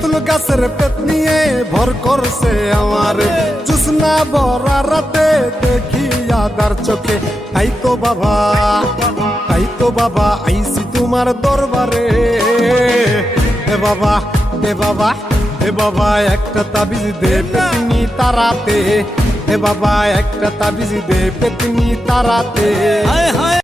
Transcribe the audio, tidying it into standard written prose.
তেঁতুল গাছের পেট নিয়ে ভর করছে আমারে জুসনা ভরা রাতে দেখি আদার চোখে তাই তো বাবা আইসি তোমার দরবারে এ বাবা এ বাবা এ বাবা একটা তাবিজ দে পেতনি তারাতে এ বাবা একটা তাবিজ দে পেতনি তারাতে হায় হায়